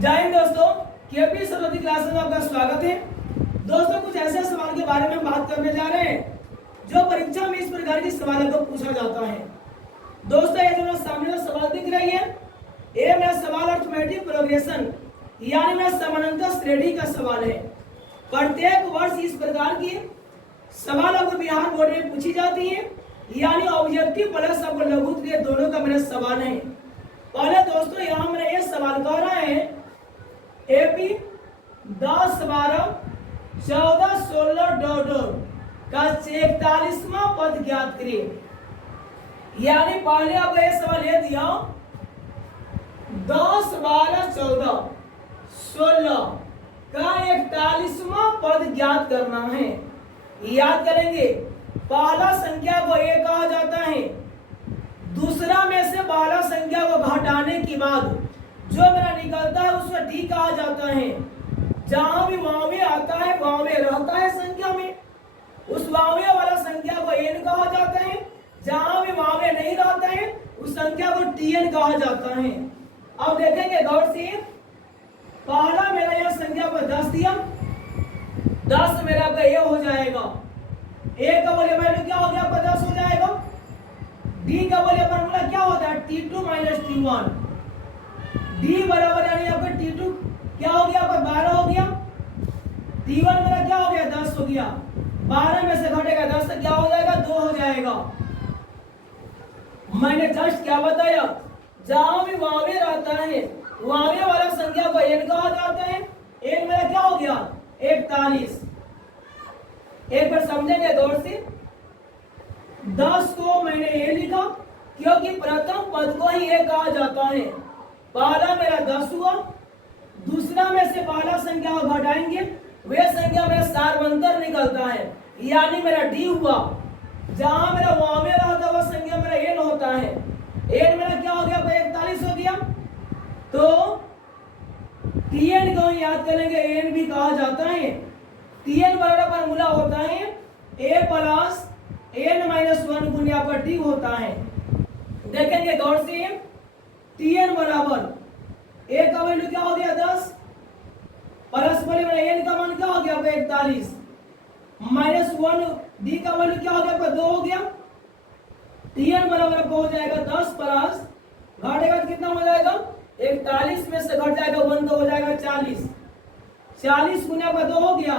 जय हिंद दोस्तों, KP Saraswati classes में आपका स्वागत है। दोस्तों, कुछ ऐसे सवाल के बारे में हम बात करने जा रहे हैं जो परीक्षा में इस प्रकार के सवालों को पूछा जाता है। दोस्तों, ये जो सामने जो सवाल दिख रही है, ये मेरा सवाल अर्थमेटिक प्रोग्रेशन यानी मेरा समानांतर श्रेणी का सवाल है। प्रत्येक वर्ष इस प्रकार की सवालों को बिहार बोर्ड में पूछी जाती है, यानी ऑब्जेक्टिव प्लस और लघुत्तरीय दोनों का मेरा सवाल है। पहले दोस्तों, यहाँ मेरा ये सवाल कह रहा है एपी 10, 12, 14, 16 का 41वां पद ज्ञात करिए। यानी पहले अब ये सवाल ये दिया 10, 12, 14, 16 का 41वां पद ज्ञात करना है। याद करेंगे, पहला संख्या को ए कहा जाता है, दूसरा में से पहला संख्या को घटाने के बाद जो मेरा निकलता है उसको डी कहा जाता है। जहां भी वावे आता है, वावे रहता है संख्या में, उस वावे वाला संख्या को एन कहा जाता है। जहां भी वावे नहीं रहता है उस संख्या को टीएन कहा जाता है। अब देखेंगे गौर से, पहला मेरा यह संख्या को 10 दिया, 10 मेरा का ये हो जाएगा, ए का वैल्यू वैल्यू क्या हो गया, 10 हो जाएगा। डी का वैल्यू फॉर्मूला क्या होता है, T2 - T1। डी बराबर यानी आपका T2 क्या हो गया, आपका 12 हो गया। T1 मेरा क्या हो गया, 10 हो गया। 12 में से घटेगा 10 तो क्या हो जाएगा, 2 हो जाएगा। मैंने जस्ट क्या बताया, जहां भी वावे रहता है वावे वाला संख्या को एन कहा जाता है। एन मेरा क्या हो गया, 41। एक बार समझेंगे गौर से, 10 को मैंने ए लिखा क्योंकि प्रथम पद को ही ए कहा जाता है। पहला मेरा 10 हुआ, दूसरा में से पहला संख्या को घटाएंगे, वे संख्या मेरा सार्वंतर निकलता है, यानी मेरा डी हुआ। जहां मेरा वावे रहता है वह संख्या मेरा एन होता है। एन मेरा क्या हो गया, 41 हो गया। तो टीएन को याद करेंगे, एन भी कहा जाता है। टीएन बराबर फॉर्मूला होता है ए प्लस एन माइनस 1 गुणा पर डी होता है। देखेंगे गौर से, टीएन बराबर ए का वैल्यू क्या हो गया, 10 प्लस एन का मान क्या हो गया, 41 माइनस 1 डी का वैल्यू क्या हो गया, 2 हो गया। टीएन बराबर हो जाएगा 10 प्लस घटेगा कितना हो जाएगा, 41 में से घट जाएगा 1 तो हो जाएगा 40। 40 गुना 2 हो गया।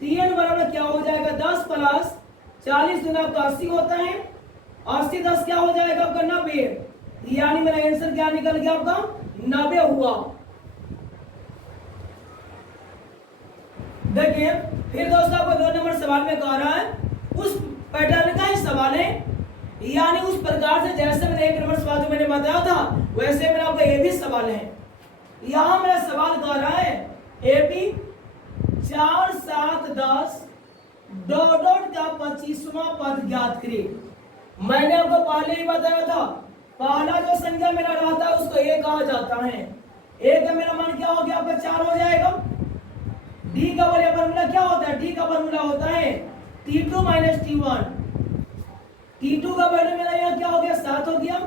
टीएन बराबर क्या हो जाएगा, 10 प्लस 40 गुना 80 होता है। 80 10 क्या हो जाएगा आपका, 90। यानी मेरा आंसर क्या निकल गया आपका, 90 हुआ। देखिए फिर दोस्तों, आपको 2 नंबर सवाल में कह रहा है, उस पैटर्न का ही सवाल है, यानी उस प्रकार से जैसे मैंने 1 नंबर सवाल जो मैंने बताया था वैसे मेरा आपका ये भी सवाल है। यहां मेरा सवाल कह रहा है एपी 4, 7, 10 का 25वां पद ज्ञात करिए। मैंने आपको पहले ही बताया था, पहला जो संख्या मेरा रहता है उसको ए कहा जाता है। ए का मेरा मान क्या हो गया, आपका 4 हो जाएगा। डी का वाला फॉर्मूला क्या होता है, डी का फॉर्मूला होता है T2 - T1। T2 का वैल्यू मेरा यहाँ क्या हो गया, 7 हो गया,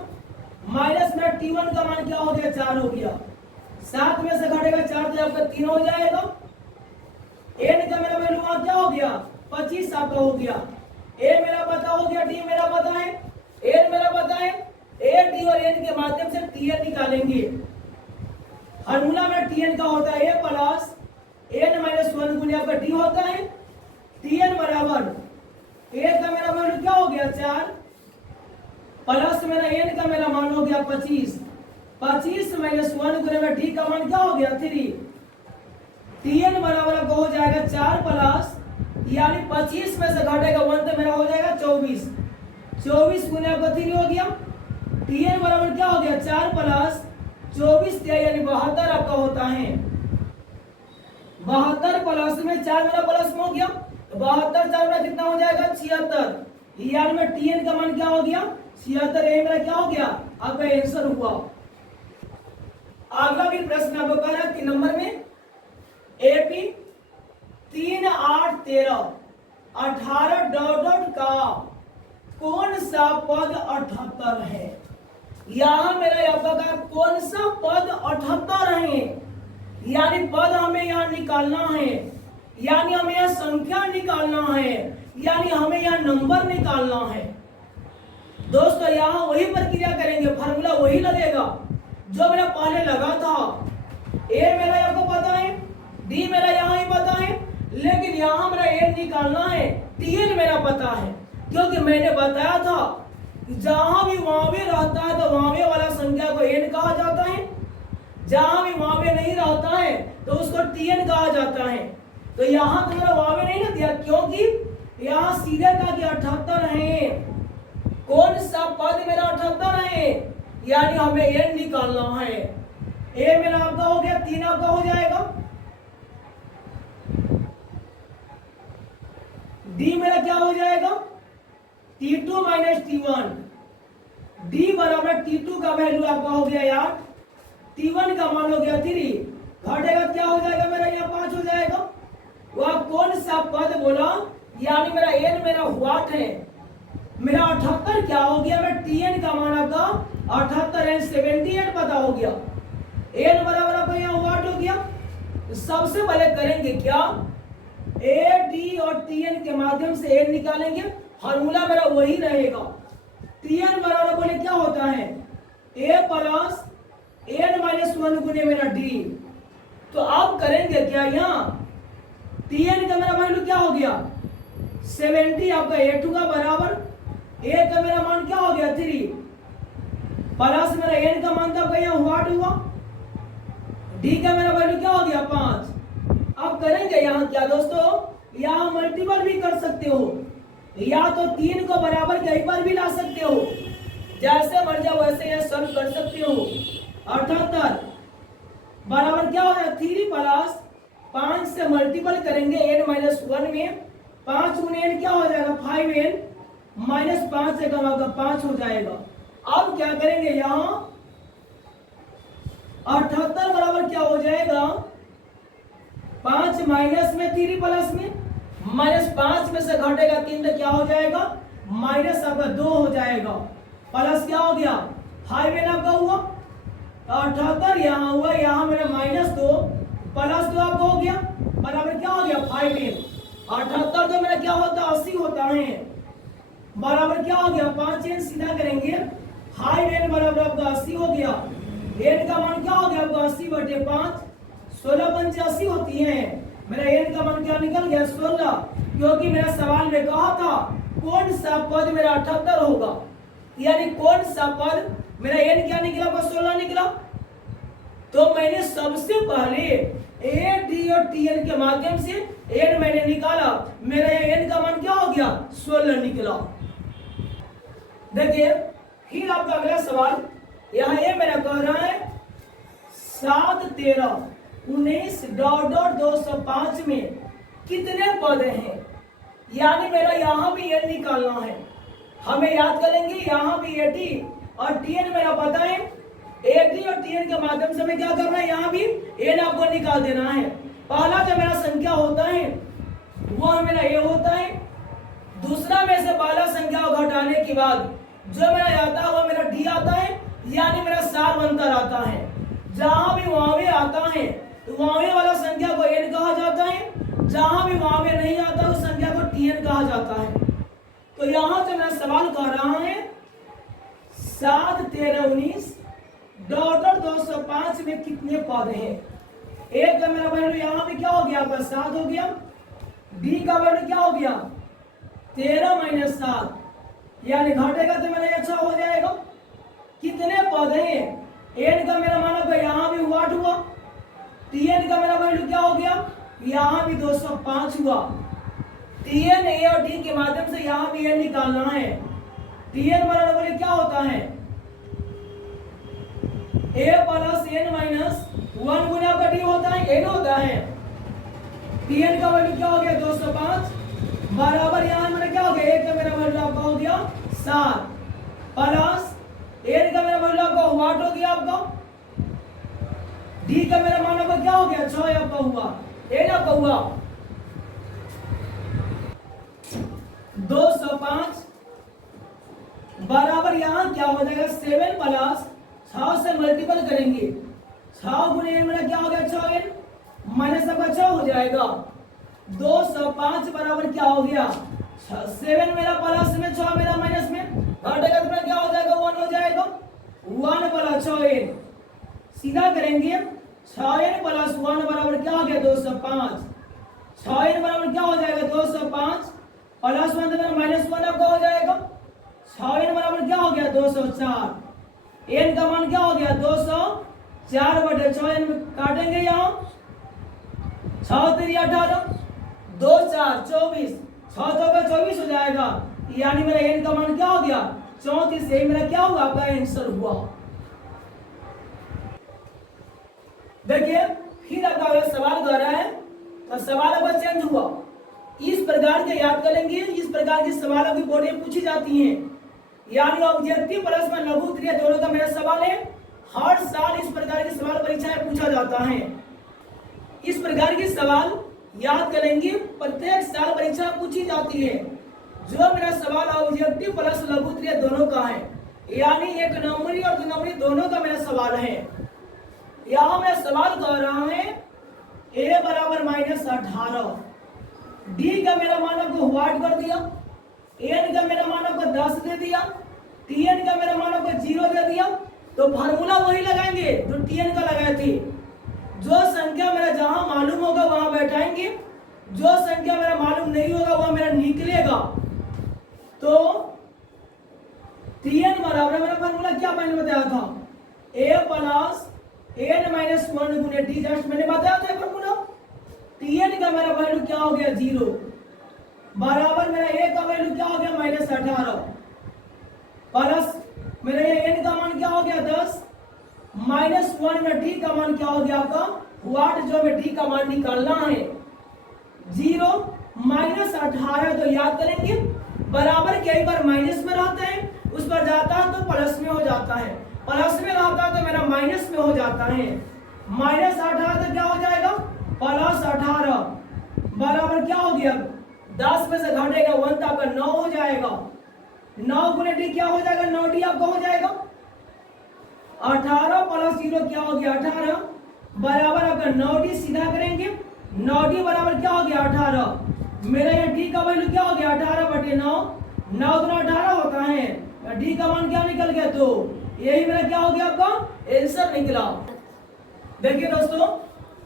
माइनस मेरा T1 का मान क्या हो गया, 4 हो गया। 7 में से घटेगा 4 तो आपका 3 हो जाएगा। एन का मेरा वैल्यू वहां क्या हो गया, 25 आपका हो गया। ए मेरा पता हो गया, डी मेरा पता है, एन मेरा पता है। ए डी और एन के माध्यम से टीएन निकालेंगे। फॉर्मूला में टीएन का होता है ए प्लस एन माइनस 1 गुणा पर डी होता है। टीएन बराबर ए का मेरा वैल्यू क्या हो गया, 4 प्लस मेरा एन का मेरा मान हो गया 25। 25 माइनस 1 गुणा में डी का मान क्या हो गया, 3। टीएन बराबर आपको हो जाएगा 4 प्लस यानी 25 में से घटेगा 1 तो मेरा हो जाएगा 24। 24 गुना आपका 3 हो गया। टीएन बराबर क्या हो गया, 4 प्लस 24 यानी 72 आपका होता है। 72 प्लस में 4 मेरा प्लस में हो गया, 72 4 मेरा कितना हो जाएगा, 76। यानी में टीएन का मान क्या हो गया, 76। ये मेरा क्या हो गया, आपका आंसर हुआ। अगला भी प्रश्न आपको कह रहा है 3 नंबर में, एपी 3, 8, 13, 18 का कौन सा पद 78 है। यहाँ मेरा आपका कौन सा पद 78 है, यानी पद हमें यहाँ निकालना है, यानी हमें यहाँ संख्या निकालना है, यानी हमें यहाँ नंबर निकालना है। दोस्तों यहाँ वही प्रक्रिया करेंगे, फार्मूला वही लगेगा जो मेरा पहले लगा था। ए मेरा आपको पता है, डी मेरा यहाँ ही पता है, लेकिन यहाँ मेरा एन निकालना है, टीएन मेरा पता है, क्योंकि मैंने बताया था जहां भी वावे रहता है तो वावे वाला संख्या को एन कहा जाता है, जहां भी वावे नहीं रहता है तो उसको टीएन कहा जाता है। तो यहाँ तो मेरा वावे नहीं ना दिया, क्योंकि यहाँ सीधे का कि 78 है। कौन सा पद मेरा 78 है, यानी हमें एन निकालना है। ए मेरा आपका हो गया, 3 आपका हो जाएगा, डी मेरा क्या हो जाएगा, T2 माइनस T1, डी बराबर T2 का वैल्यू आपका हो गया 8, T1 का मान हो गया 3, घटेगा क्या हो जाएगा मेरा यहाँ 5 हो जाएगा। वह कौन सा पद बोला, यानी मेरा एन मेरा व्हाट है, मेरा 78 क्या हो गया, मेरा टीएन का मान आपका 78 एंड 78 पता हो गया, एन बराबर आपका यहाँ व्हाट हो गया। तो सबसे पहले करेंगे क्या, ए डी और टीएन के माध्यम से एन निकालेंगे, फार्मूला मेरा वही रहेगा। टीएन बराबर बोले क्या होता है, ए प्लस एन माइनस 1 गुने मेरा डी। तो आप करेंगे क्या, यहाँ टीएन का मेरा वैल्यू क्या हो गया 70 आपका A2 का बराबर, ए का मेरा मान क्या हो गया 3 प्लस मेरा एन का मान था आपका यहाँ व्हाट हुआ, डी का मेरा वैल्यू क्या हो गया 5। अब करेंगे यहाँ क्या दोस्तों, यहाँ मल्टीपल भी कर सकते हो, या तो 3 को बराबर कहीं पर भी ला सकते हो, जैसे मर जाओ वैसे यह सॉल्व कर सकते हो। 78 बराबर क्या हो गया 3 प्लस 5 से मल्टीपल करेंगे n माइनस 1 में, 5 गुने n क्या हो जाएगा 5n माइनस 5 से कम आपका 5 हो जाएगा। अब क्या करेंगे यहाँ 78 बराबर क्या हो जाएगा 5 माइनस में 3 प्लस में, माइनस 5 में से घटेगा 3 तो क्या हो जाएगा माइनस आपका 2 हो जाएगा, प्लस क्या हो गया 5n आपका हुआ, 78 यहाँ हुआ, यहाँ मेरा -2 प्लस 2 आपका हो गया बराबर क्या हो गया 5n। 78 तो मेरा क्या होता है 80 होता है, बराबर क्या हो गया 5n, सीधा करेंगे 5n बराबर आपका 80 हो गया, n का मान क्या हो गया आपका 80/5, 16 पंचे 80 होती है, मेरा n का मान क्या निकल गया 16, क्योंकि मेरा सवाल में कहा था कौन सा पद मेरा 78 होगा, यानी कौन सा पद मेरा n क्या निकला आपका 16 निकला। तो मैंने सबसे पहले ए डी और टीएन के माध्यम से n मैंने निकाला, मेरा n का मान क्या हो गया 16 निकला। देखिए फिर आपका अगला सवाल, यहाँ ये मेरा कह रहा है 7, 13, 19 डॉट डॉट 205 में कितने पद हैं, यानी मेरा यहाँ भी n निकालना है। हमें याद करेंगे यहाँ भी एटी और टीएन मेरा पता है, एटी और टीएन के माध्यम से हमें क्या करना है, यहाँ भी एन आपको निकाल देना है। पहला जो मेरा संख्या होता है वह मेरा ए होता है, दूसरा में से पहला संख्या को घटाने के बाद जो मेरा आता है वह मेरा डी आता है, यानी मेरा सार अंतर आता है। जहां भी वावे आता है तो वावे वाला संख्या को एन कहा जाता है, जहां भी वावे नहीं आता उस संख्या को टीएन कहा जाता है। तो यहाँ से मेरा सवाल कह रहा है 7, 13, 19 डॉट 205 में कितने पद हैं। एक का मेरा वैल्यू यहाँ पे क्या हो गया आपका 7 हो गया, डी का वैल्यू क्या हो गया 13 माइनस 7, यानी घटेगा तो मेरा अच्छा हो जाएगा। कितने पद हैं, एन का मेरा मान आपका यहाँ भी व्हाट हुआ, टीएन का मेरा वैल्यू क्या हो गया यहाँ भी 205 हुआ। टीएन ए और डी के माध्यम से यहाँ भी एन निकालना है। टीएन बराबर क्या होता है ए प्लस एन माइनस 1 गुना आपका डी होता है, एन होता है। टीएन का वैल्यू क्या हो गया 205 बराबर यहाँ मेरा क्या हो गया, एक का मेरा वैल्यू आपका हो गया 7 प्लस एन का मेरा वैल्यू आपका व्हाट हो गया आपका, डी का मेरा मान आपका क्या हो गया 6 आपका हुआ, एन आपका हुआ 205 बराबर यहाँ क्या हो जाएगा 7 प्लस 6 से मल्टीपल करेंगे, 6 गुने n मेरा क्या हो गया 6n माइनस आपका 6 हो जाएगा 205 बराबर क्या हो गया 7 मेरा प्लस में 6 मेरा माइनस में घटेगा तो मेरा क्या हो जाएगा 1 हो जाएगा 1 प्लस 6n सीधा करेंगे 6n प्लस 1 बराबर क्या हो गया 205 6n बराबर क्या हो जाएगा 205 प्लस 1 तो मेरा माइनस 1 आपका हो जाएगा 6n बराबर क्या हो गया 204 n का मान क्या हो गया 204 बटे 6n काटेंगे यहाँ 6 3 18 2 4 24 6 2 का 24 हो जाएगा यानी मेरा n का मान क्या हो गया 34 यही मेरा क्या हुआ आपका आंसर हुआ। देखिए फिर आपका अगला सवाल कर रहा है तो सवाल आपका चेंज हुआ इस प्रकार के याद करेंगे इस प्रकार के सवाल आपकी बोर्ड में पूछी जाती हैं यानी ऑब्जेक्टिव प्लस में लघु उत्तरीय दोनों का मेरा सवाल है हर साल इस प्रकार के सवाल परीक्षा में पूछा जाता है। इस प्रकार के सवाल याद करेंगे प्रत्येक साल परीक्षा पूछी जाती है जो मेरा सवाल ऑब्जेक्टिव प्लस लघु उत्तरीय दोनों का है यानी 1 नंबरी और 2 नंबरी दोनों का मेरा सवाल है। यहाँ मैं सवाल कर रहा है a बराबर -18 d का मेरा मान आपको व्हाट कर दिया n का मेरा मान आपको 10 दे दिया tn का मेरा मान आपको 0 दे दिया तो फार्मूला वही लगाएंगे जो tn का लगाए थे जो संख्या मेरा जहां मालूम होगा वहां बैठाएंगे जो संख्या मेरा मालूम नहीं होगा वह मेरा निकलेगा तो tn बराबर मेरा फार्मूला क्या मैंने बताया था a प्लस n माइनस 1 गुने d जस्ट मैंने बताया था फार्मूला tn का मेरा वैल्यू क्या हो गया 0 बराबर मेरा a का वैल्यू क्या हो गया -18 प्लस मेरा ये n का मान क्या हो गया 10 -1 में d का मान क्या हो गया आपका व्हाट जो में d का मान निकालना है 0 -18 तो याद करेंगे बराबर कई बार माइनस में रहता है उस पर जाता है तो प्लस में हो जाता है प्लस में रहता है तो मेरा माइनस में हो जाता है -18 तो क्या हो जाएगा +18 बराबर क्या हो गया 10 में से घटेगा 1 तो आपका 9 हो जाएगा 9 गुने d क्या हो जाएगा 9d आपका हो जाएगा 18 प्लस 0 क्या हो गया 18 बराबर आपका 9d सीधा करेंगे 9d बराबर क्या हो गया 18 मेरा यहाँ d का वैल्यू क्या हो गया 18 बटे 9 9 गुना 18 होता है d का मान क्या निकल गया तो यही मेरा क्या हो गया आपका आंसर निकला। देखिए दोस्तों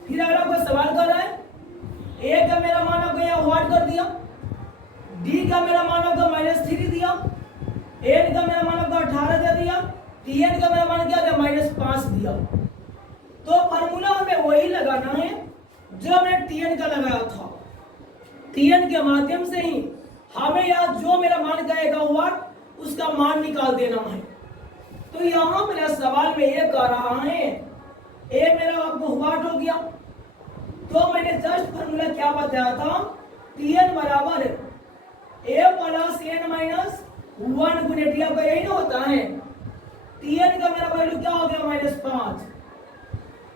फिर अगर आपको सवाल कर रहा है a का मेरा मान आपको यहाँ व्हाट कर दिया d का मेरा मान आपको -3 दिया n का मेरा मान आपको 18 दे दिया tn का मेरा मान क्या दिया -5 दिया तो फार्मूला हमें वही लगाना है जो हमने tn का लगाया था tn के माध्यम से ही हमें यहाँ जो मेरा मान कहेगा व्हाट उसका मान निकाल देना है। तो यहाँ मेरा सवाल में ये कह रहा है a मेरा आपको व्हाट हो गया तो मैंने जस्ट फार्मूला क्या बताया था tn बराबर a प्लस n माइनस 1 गुने d आपका यही ना होता है tn का मेरा वैल्यू क्या हो गया -5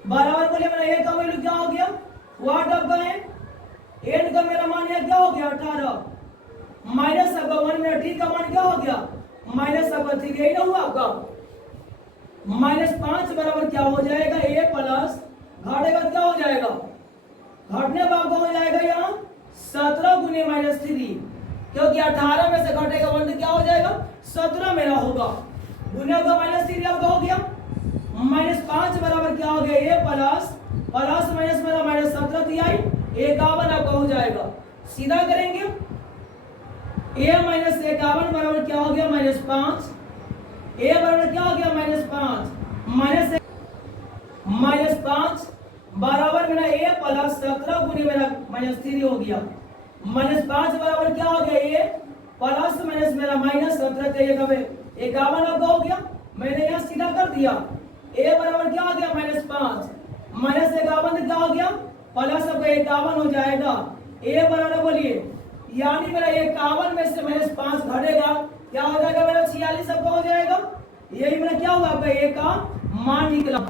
बराबर बोले मेरा a का वैल्यू क्या हो गया व्हाट आपका है n का मेरा मान क्या हो गया 18 माइनस आपका 1 मेरा d का मान क्या हो गया माइनस आपका 3 यही ना हुआ आपका -5 बराबर क्या हो जाएगा a प्लस घटेगा क्या हो जाएगा घटने पर आपका हो जाएगा यहाँ 17 गुने -3 क्योंकि 18 में से घटेगा 1 तो क्या हो जाएगा 17 मेरा होगा गुने का -3 आपका हो गया -5 बराबर क्या हो गया a प्लस माइनस मेरा -17 दिया 51 आपका हो जाएगा सीधा करेंगे a माइनस 51 बराबर क्या हो गया -5 a बराबर क्या हो गया -5 बराबर मेरा a प्लस 17 गुने मेरा -3 हो गया -5 बराबर क्या हो गया a प्लस माइनस मेरा -17 तो ये कब 51 आपका हो गया मैंने यहाँ सीधा कर दिया a बराबर क्या हो गया -5 -51 तो क्या हो गया प्लस आपका 51 हो जाएगा a बराबर बोलिए यानी मेरा 51 में से -5 घटेगा क्या हो जाएगा मेरा 46 आपका हो जाएगा यही मेरा क्या होगा आपका a का मान निकला।